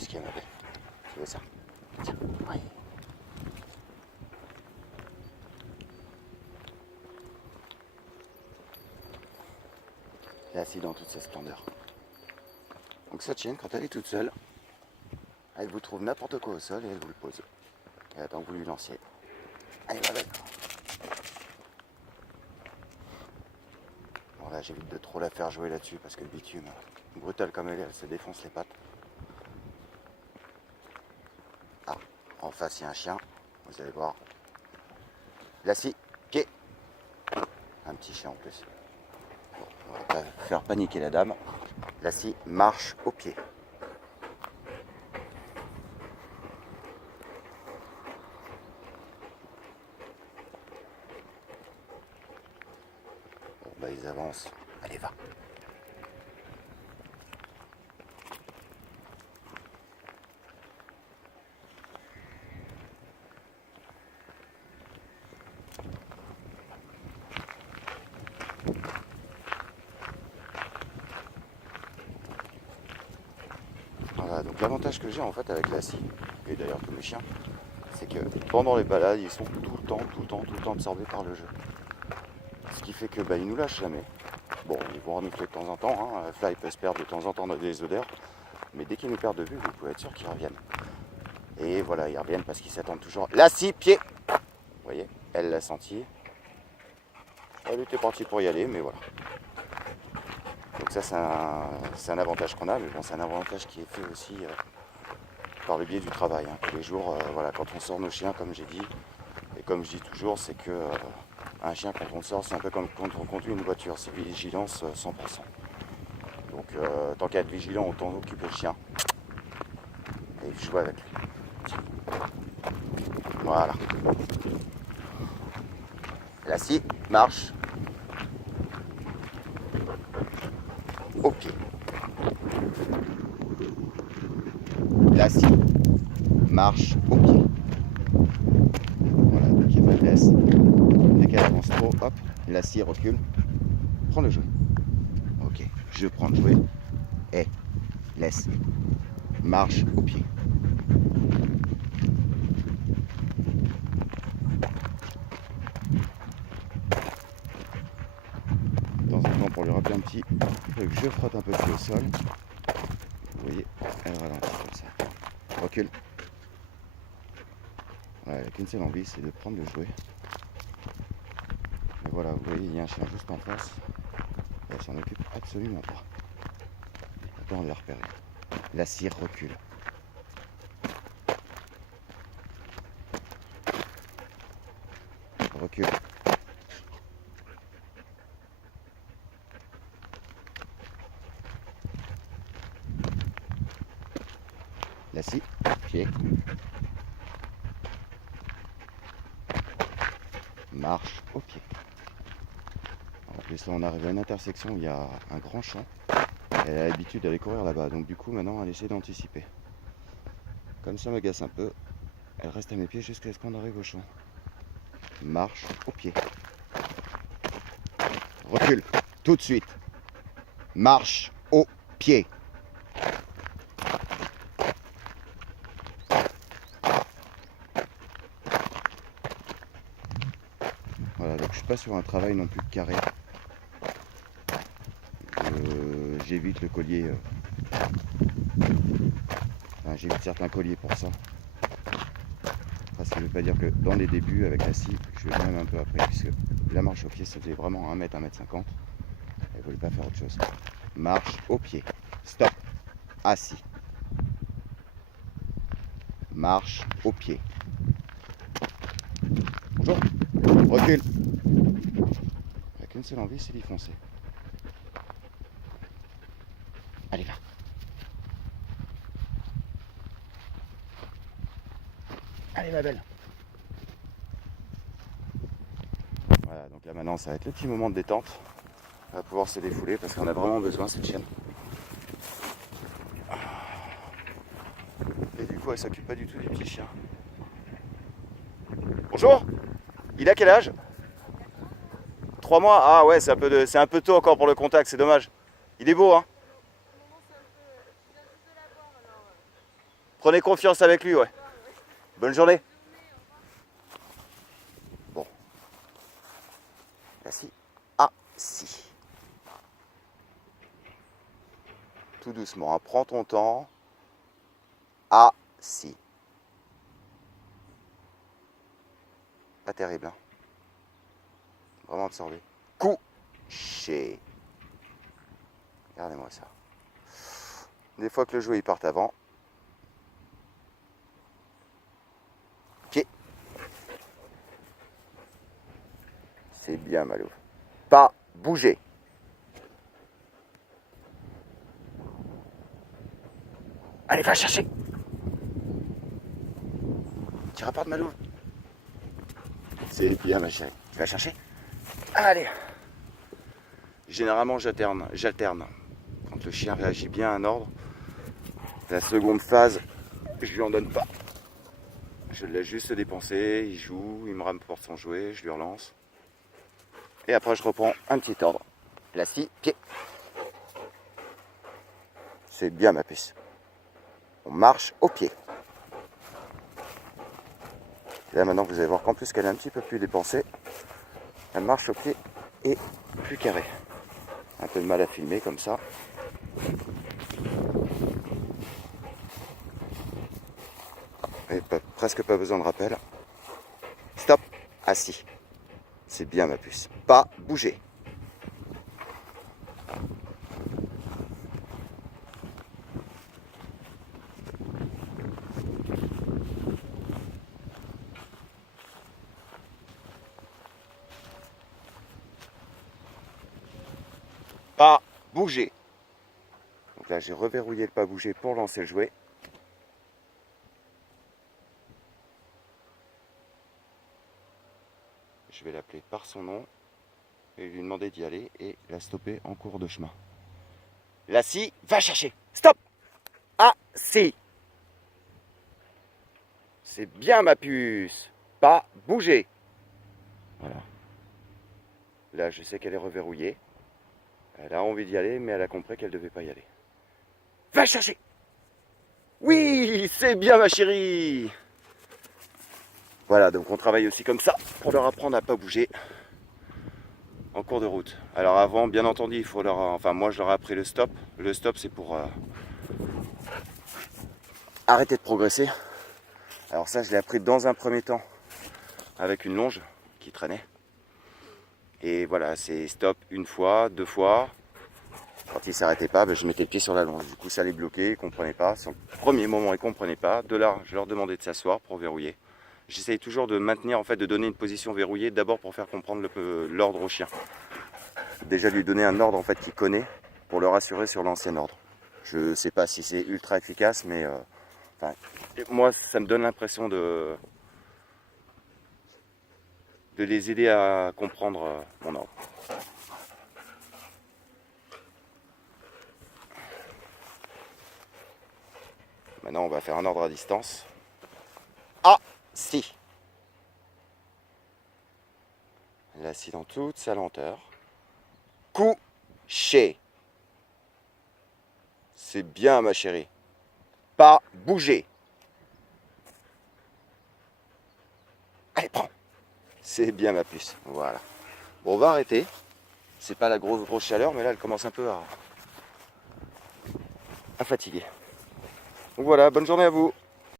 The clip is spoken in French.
Qu'est-ce qu'il y a, ma belle? Tu veux ça? Tiens, ouais. Lassie dans toute sa splendeur. Donc cette chienne, quand elle est toute seule, elle vous trouve n'importe quoi au sol et elle vous le pose. Elle attend que vous lui lanciez. Allez, ma belle. Bon là, j'évite de trop la faire jouer là-dessus parce que le bitume, brutal comme elle se défonce les pattes. Ah, en face il y a un chien, vous allez voir. Lassie, pied. Un petit chien en plus. Bon, on va pas faire paniquer la dame. Lassie marche au pied. Bon, bah ils avancent. Allez, va. Voilà, donc l'avantage que j'ai en fait avec Lassie, et d'ailleurs tous mes chiens, c'est que pendant les balades, ils sont tout le temps absorbés par le jeu. Ce qui fait que bah, ils nous lâchent jamais. Bon, ils vont renifler de temps en temps, hein. Fly peut se perdre de temps en temps dans des odeurs, mais dès qu'ils nous perdent de vue, vous pouvez être sûr qu'ils reviennent. Et voilà, ils reviennent parce qu'ils s'attendent toujours. Lassie, pied. Vous voyez, elle l'a senti. Elle était partie pour y aller, mais voilà. Donc ça, c'est un avantage qu'on a, mais bon, c'est un avantage qui est fait aussi par le biais du travail. Hein. Tous les jours, voilà, quand on sort nos chiens, comme j'ai dit, et comme je dis toujours, c'est que un chien, quand on le sort, c'est un peu comme quand on conduit une voiture, c'est vigilance 100%. Donc tant qu'à être vigilant, autant occuper le chien et jouer avec lui. Voilà. Lassie, marche au pied. Lassie, marche au pied. Voilà, donc il n'y a pas de laisse. Dès qu'elle avance trop, hop, Lassie recule, prends le jouet. Ok, je prends le jouet et laisse, marche au pied. De temps en temps, pour lui rappeler un petit truc, je frotte un peu plus au sol. Vous voyez, elle ralentit comme ça. Recule. Ouais, elle n'a qu'une seule envie, c'est de prendre le jouet. Et voilà, vous voyez, il y a un chien juste en face. Elle s'en occupe absolument pas. Attends de la repérer. La cire recule. Recule. La scie, pied. Marche au pied. En plus là on arrive à une intersection où il y a un grand champ. Elle a l'habitude d'aller courir là-bas, donc du coup maintenant elle essaie d'anticiper. Comme ça m'agace un peu, elle reste à mes pieds jusqu'à ce qu'on arrive au champ. Marche au pied. Recule, tout de suite. Marche au pied. Voilà, donc je suis pas sur un travail non plus de carré. J'évite le collier. Enfin, j'évite certains colliers pour ça. Après, ça ne veut pas dire que dans les débuts avec la scie, je vais même un peu après, puisque la marche au pied, ça faisait vraiment 1 mètre, 1 mètre 50. Elle ne voulait pas faire autre chose. Marche au pied. Stop. Assis. Marche au pied. Bonjour. Recule. Avec une seule envie, c'est d'y foncer. Allez, va. Allez, ma belle. Voilà, donc là maintenant, ça va être le petit moment de détente. On va pouvoir se défouler parce qu'on a vraiment besoin, cette chienne. Et du coup, elle s'occupe pas du tout du petit chien. Bonjour. Il a quel âge? 3 mois? Ah ouais, c'est un peu tôt encore pour le contact, c'est dommage. Il est beau, hein? Prenez confiance avec lui, ouais. Bonne journée. Bon. Assis. Assis. Tout doucement, hein. Prends ton temps. Assis. Pas terrible, hein. Vraiment absorbé. Couché. Regardez-moi ça. Des fois que le jouet il part avant. Pied. C'est bien, Malou. Pas bouger. Allez, va chercher. Tu rapportes, Malou. C'est bien, ma chérie. Tu vas chercher? Allez. Généralement, j'alterne. Quand le chien réagit bien à un ordre, la seconde phase, je lui en donne pas. Je le laisse juste se dépenser, il joue, il me rapporte son jouet, je lui relance. Et après, je reprends un petit ordre. La scie, pied. C'est bien, ma puce. On marche au pied. Et là, maintenant, vous allez voir qu'en plus qu'elle est un petit peu plus dépensée, elle marche au pied et plus carré. Un peu de mal à filmer comme ça. Et presque pas besoin de rappel. Stop, assis. C'est bien, ma puce. Pas bouger. Pas bouger. Donc là, j'ai reverrouillé le pas bouger pour lancer le jouet. Je vais l'appeler par son nom et lui demander d'y aller et la stopper en cours de chemin. La scie, va chercher. Stop. Assis. C'est bien, ma puce. Pas bouger. Voilà. Là, je sais qu'elle est reverrouillée. Elle a envie d'y aller, mais elle a compris qu'elle ne devait pas y aller. Va chercher. Oui, c'est bien, ma chérie. Voilà, donc on travaille aussi comme ça pour leur apprendre à ne pas bouger en cours de route. Alors avant, bien entendu, il faut leur... Enfin, moi, je leur ai appris le stop. Le stop, c'est pour arrêter de progresser. Alors ça, je l'ai appris dans un premier temps avec une longe qui traînait. Et voilà, c'est stop une fois, deux fois. Quand il ne s'arrêtait pas, je mettais le pied sur la longe. Du coup, ça les bloquait, ils ne comprenaient pas. Sur le premier moment, ils ne comprenaient pas. De là, je leur demandais de s'asseoir pour verrouiller. J'essaye toujours de maintenir, en fait, de donner une position verrouillée, d'abord pour faire comprendre l'ordre au chien. Déjà lui donner un ordre en fait qu'il connaît pour le rassurer sur l'ancien ordre. Je ne sais pas si c'est ultra efficace, mais moi, ça me donne l'impression de les aider à comprendre mon ordre. Maintenant, on va faire un ordre à distance. Assis. L'assis dans toute sa lenteur. Couché. C'est bien, ma chérie. Pas bouger. Allez, prends. C'est bien, ma puce. Voilà. Bon, on va arrêter. C'est pas la grosse chaleur, mais là, elle commence un peu à fatiguer. Donc voilà, bonne journée à vous.